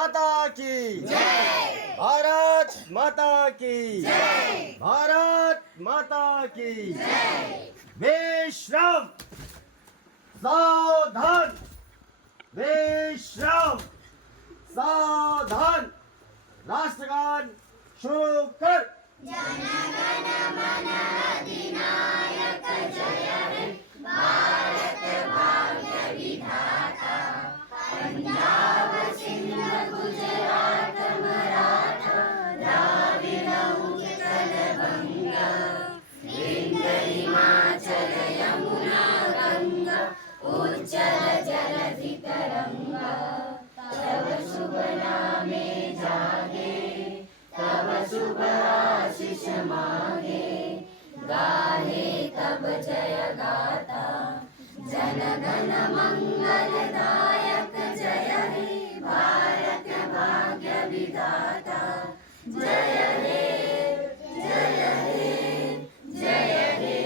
माता की जय। भारत माता की जय। भारत माता की जय। विश्राम, सावधान, विश्राम, सावधान। राष्ट्रगान शुरू कर। जन गण मन अधिनायक जय हे भारत भाग्य विधाता। पंजाब सिंध गुजरात मराठा द्राविड़ उत्कल बंगा विंध्य हिमाचल यमुना गंगा उज्जल जलधि तरंगा। तव शुभ नामे जागे तब शुभ आशीष मांगे गाहे तब जय गाता। जन गण मंगलदायक जय हे भारत भाग्य विधाता। जय हे जय हे जय हे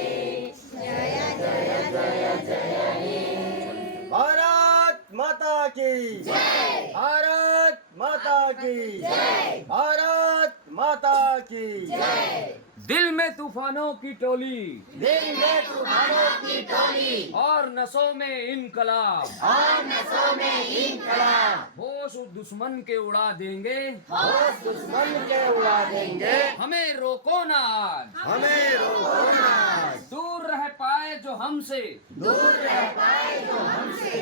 जय जय जय जय हे। भारत माता की जय। भारत माता की जय। भारत माता की जय। दिल में तूफानों की टोली, दिल में तूफानों की टोली और नसों में इनकलाब, और नसों में इनकलाब। होश उस दुश्मन के उड़ा देंगे, होश दुश्मन के उड़ा देंगे। हमें रोको ना आज, हमें रोको ना। दूर रह पाए जो हमसे, दूर रह पाए जो हमसे।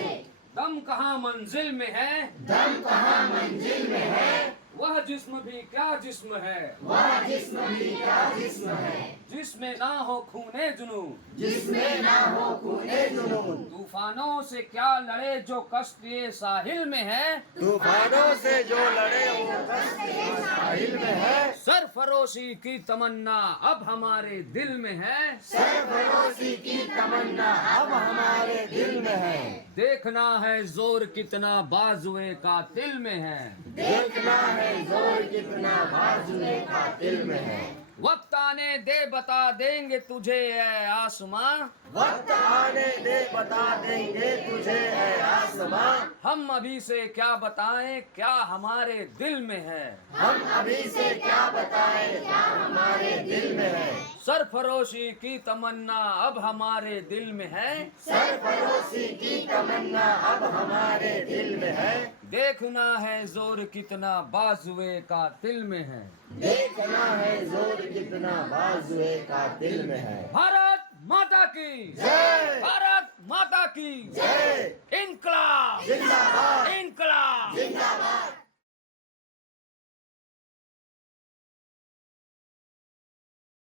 दम कहाँ मंजिल में है, दम कहाँ मंजिल में है। वह जिस्म भी क्या जिस्म है, वह जिस्म भी क्या जिस्म है। जिसमें ना हो खूने जुनून, जिसमें ना हो खूने जुनून। तूफानों से क्या लड़े जो कष्ट ये साहिल में है। तूफानों से जो लड़े वो कष्ट ये साहिल में है। सरफरोशी की तमन्ना अब हमारे दिल में है। सरफरोशी की तमन्ना अब हमारे दिल में है। देखना है जोर कितना बाजुए का दिल में है। देखना है जोर कितना बाजुए का दिल में है। वक्त आने दे बता देंगे तुझे ऐ आसमां, वक्त आने दे बता देंगे तुझे है आसमां। हम अभी से क्या बताएं क्या हमारे दिल में है। हम अभी से क्या बताएं क्या हमारे दिल में है। सरफरोशी की तमन्ना अब हमारे दिल में है। सरफरोशी की तमन्ना अब हमारे दिल में है। देखना है जोर कितना बाजुए का दिल में है। देखना है जोर कितना बाजुए का दिल में है। भारत माता की जय। भारत माता की जय। इनकलाब जिंदाबाद।